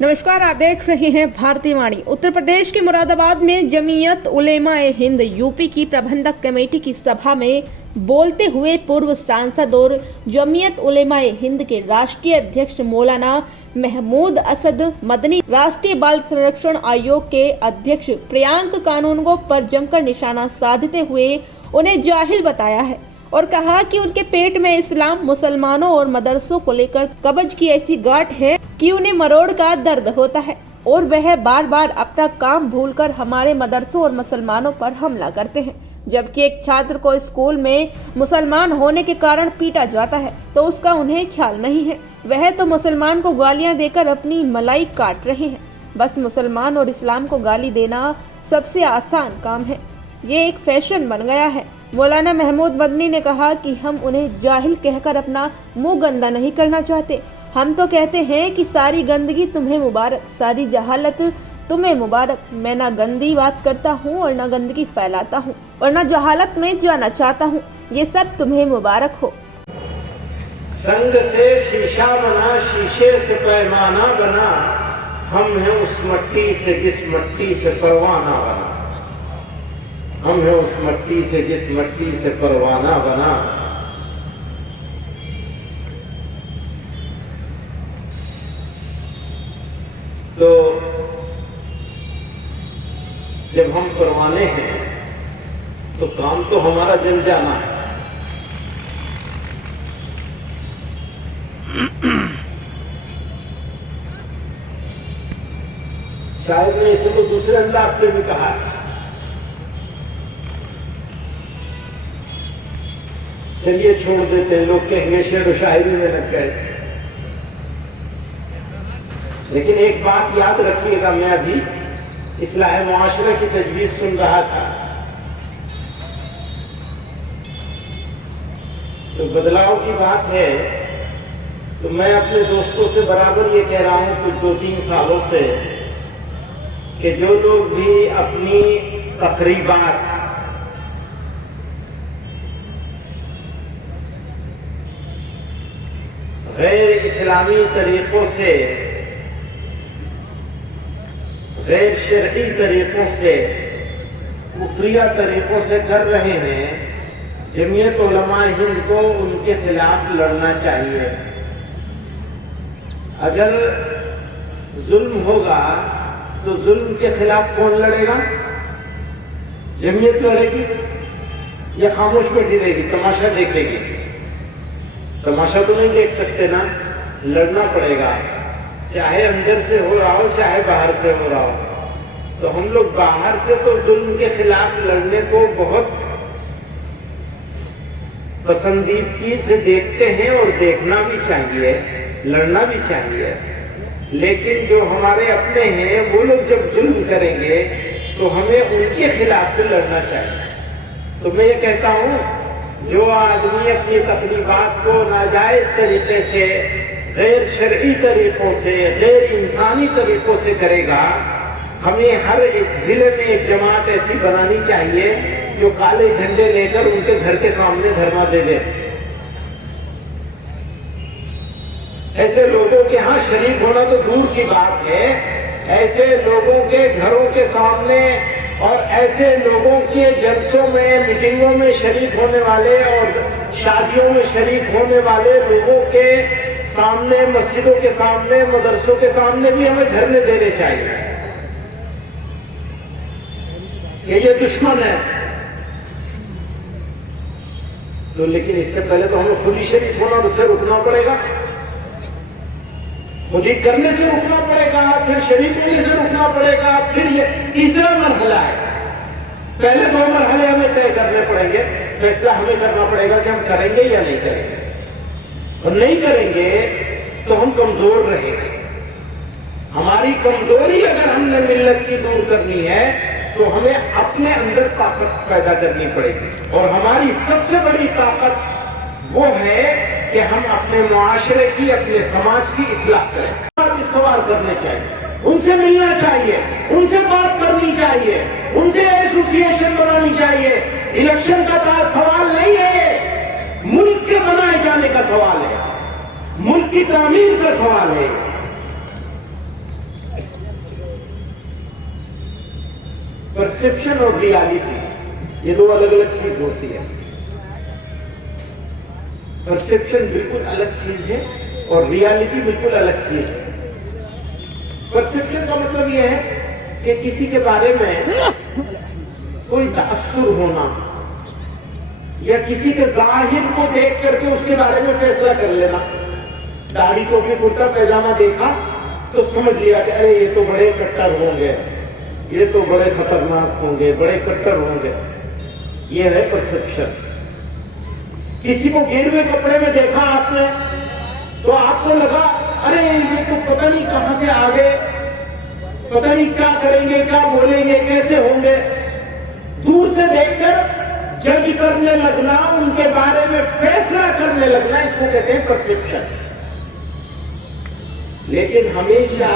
नमस्कार, आप देख रहे हैं भारतीय वाणी। उत्तर प्रदेश के मुरादाबाद में जमीयत उलेमा-ए हिंद यूपी की प्रबंधक कमेटी की सभा में बोलते हुए पूर्व सांसद और जमीयत उलेमा-ए हिंद के राष्ट्रीय अध्यक्ष मौलाना महमूद असद मदनी, राष्ट्रीय बाल संरक्षण आयोग के अध्यक्ष प्रियांक कानूनगो पर जमकर निशाना साधते हुए उन्हें जाहिल बताया है और कहा कि उनके पेट में इस्लाम, मुसलमानों और मदरसों को लेकर कब्ज की ऐसी गांठ है कि उन्हें मरोड़ का दर्द होता है और वह बार बार अपना काम भूलकर हमारे मदरसों और मुसलमानों पर हमला करते हैं। जबकि एक छात्र को स्कूल में मुसलमान होने के कारण पीटा जाता है तो उसका उन्हें ख्याल नहीं है। वह तो मुसलमान को गालियां देकर अपनी मलाई काट रहे हैं। बस मुसलमान और इस्लाम को गाली देना सबसे आसान काम है, ये एक फैशन बन गया है। मौलाना महमूद मदनी ने कहा कि हम उन्हें जाहिल कहकर अपना मुंह गंदा नहीं करना चाहते। हम तो कहते हैं कि सारी गंदगी तुम्हें मुबारक, सारी जहालत तुम्हें मुबारक। मैं ना गंदी बात करता हूँ और ना गंदगी फैलाता हूँ और ना जहालत में जाना चाहता हूँ। ये सब तुम्हें मुबारक हो। संग से शीशा बना, शीशे से पैमाना बना, हम हैं उस मट्टी से जिस मट्टी से परवाना बना। हम हैं उस मट्टी से जिस मट्टी से परवाना बना। तो जब हम परवाने हैं तो काम तो हमारा जल जाना है। शायद ने इसको दूसरे अंदाज से भी कहा है। चलिए छोड़ देते हैं, लोग कहेंगे शेर व शायरी में लग गए। लेकिन एक बात याद रखिएगा, मैं अभी इस्लाह मुआशरा की तजवीज सुन रहा था तो बदलाव की बात है। तो मैं अपने दोस्तों से बराबर ये कह रहा हूं कुछ 2-3 सालों से कि जो लोग भी अपनी तकरीबात गैर इस्लामी तरीकों से, गैर शरई तरीकों से, कुफरिया तरीकों से कर रहे हैं, जमीयत उलमा-ए हिंद को उनके खिलाफ लड़ना चाहिए। अगर जुल्म होगा तो जुल्म के खिलाफ कौन लड़ेगा? जमीयत लड़ेगी या खामोश बैठी रहेगी, तमाशा देखेगी? तमाशा तो नहीं देख सकते ना, लड़ना पड़ेगा, चाहे अंदर से हो रहा हो चाहे बाहर से हो रहा हो। तो हम लोग बाहर से तो जुल्म के खिलाफ लड़ने को बहुत पसंदीदगी से देखते हैं और देखना भी चाहिए, लड़ना भी चाहिए। लेकिन जो हमारे अपने हैं वो लोग जब जुल्म करेंगे तो हमें उनके खिलाफ भी लड़ना चाहिए। तो मैं ये कहता हूं, जो आदमी अपनी तकरीबात को नाजायज तरीके से, गैर शरई तरीकों से, गैर इंसानी तरीकों से करेगा, हमें हर एक जिले में एक जमात ऐसी बनानी चाहिए जो काले झंडे लेकर उनके घर के सामने धरना दे दे। ऐसे लोगों के यहाँ शरीक होना तो दूर की बात है, ऐसे लोगों के घरों के सामने और ऐसे लोगों के जलसों में, मीटिंगों में शरीक होने वाले और शादियों में शरीक होने वाले लोगों के सामने, मस्जिदों के सामने, मदरसों के सामने भी हमें धरने देने चाहिए कि ये दुश्मन है। तो लेकिन इससे पहले तो हमें खुद ही शरीक होना और उससे रुकना पड़ेगा, खुद ही करने से रुकना पड़ेगा, फिर शरीक होने से रुकना पड़ेगा, फिर ये तीसरा मरहला है। पहले 2 मरहले हमें तय करने पड़ेंगे, फैसला हमें करना पड़ेगा कि हम करेंगे या नहीं करेंगे। और नहीं करेंगे तो हम कमजोर रहेंगे। हमारी कमजोरी अगर हमने मिल्लत की दूर करनी है तो हमें अपने अंदर ताकत पैदा करनी पड़ेगी। और हमारी सबसे बड़ी ताकत वो है कि हम अपने मुआशरे की, अपने समाज की इस्लाह करें। इस्तेमाल करने चाहिए, उनसे मिलना चाहिए, उनसे बात करनी चाहिए, उनसे एसोसिएशन बनानी चाहिए। इलेक्शन का सवाल नहीं है, मुल्क के बनाए जाने का सवाल है, मुल्क की तामीर का सवाल है। परसेप्शन और रियलिटी, ये दो अलग अलग चीज होती है। परसेप्शन बिल्कुल अलग चीज है और रियलिटी बिल्कुल अलग चीज है। परसेप्शन का मतलब ये है कि किसी के बारे में कोई तासुर होना या किसी के जाहिर को देख करके उसके बारे में फैसला कर लेना। दाढ़ी टोपी कुर्ता पैजामा देखा तो समझ लिया कि अरे ये तो बड़े कट्टर होंगे, ये तो बड़े खतरनाक होंगे, बड़े कट्टर होंगे। ये है परसेप्शन। किसी को गिरवे कपड़े में देखा आपने तो आपको लगा अरे ये तो पता नहीं कहां से आ गए, पता नहीं क्या करेंगे, क्या बोलेंगे, कैसे होंगे। दूर से देखकर जज करने लगना, उनके बारे में फैसला करने लगना, इसको कहते हैं परसेप्शन। लेकिन हमेशा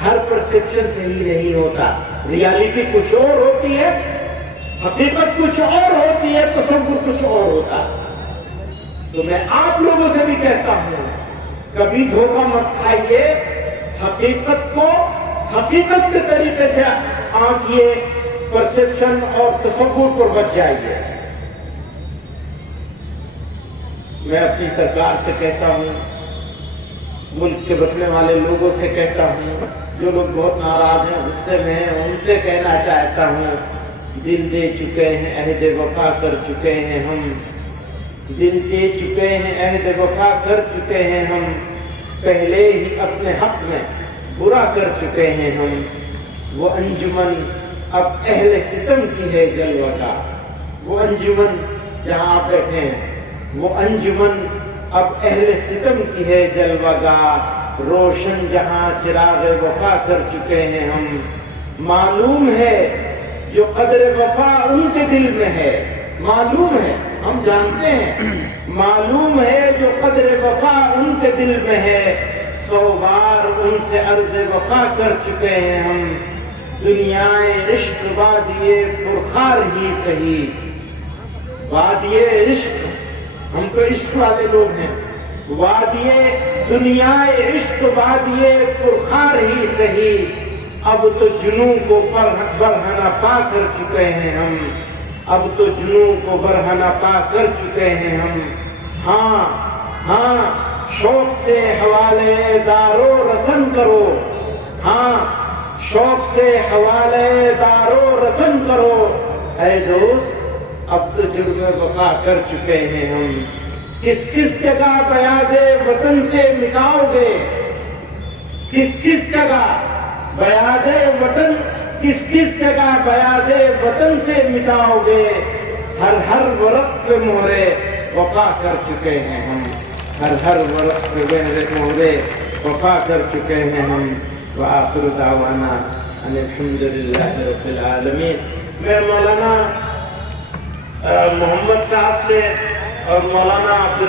हर परसेप्शन सही नहीं होता। रियलिटी कुछ और होती है, हकीकत कुछ और होती है, तसव्वुर कुछ और होता है। तो मैं आप लोगों से भी कहता हूं, कभी धोखा मत खाइए, हकीकत को हकीकत के तरीके से आंकिए, परसेप्शन और तसव्वुर पर बच जाइए। मैं अपनी सरकार से कहता हूं, मुल्क के बसने वाले लोगों से कहता हूं, जो लोग बहुत नाराज हैं, गुस्से में हैं, उनसे कहना चाहता हूं, दिल दे चुके हैं, अहद वफा कर चुके हैं हम, दिल दे चुके हैं, अहद वफा कर चुके हैं हम, पहले ही अपने हक में बुरा कर चुके हैं हम। वो अंजुमन अब अहले सितम की है जलवा, वो अंजुमन जहां आप बैठे हैं, वो अंजुमन अब अहले सितम की है जलवा, रोशन जहां चिराग वफा कर चुके हैं हम। मालूम है जो कदर वफा उनके दिल में है, मालूम है, हम जानते हैं, मालूम है जो कदर वफा उनके दिल में है। 100 बार उनसे अर्ज वफा कर चुके हैं हम, दुनियाए इश्क वादिए पुरखार ही सही, वादिए इश्क, हम तो इश्क वाले लोग हैं, वादिए दुनियाए इश्क वादिए पुरखार ही सही, अब तो जुनू को बरहना पा कर चुके हैं हम, अब तो जुनू को बरहना पा कर चुके हैं हम। हाँ हाँ शौक से हवाले दारो रसन करो, हाँ शौक से हवाले दारो रसन करो, ऐ दोस्त अब तो जुर्म वफा कर चुके हैं हम। किस किस जगह बयाज़े वतन से मिटाओगे, किस किस जगह बयाज़े वतन, किस किस जगह बयाज़े वतन से मिटाओगे, हर हर वरक़ पे मोहरे वफा कर चुके हैं हम, हर हर वरक़ पे मोहरे वफा कर चुके हैं हम। व आखिर दावाना अल्हम्दुलिल्लाहि रब्बिल आलमीन। मैं मौलाना मोहम्मद साहब से और मौलाना अब्दुल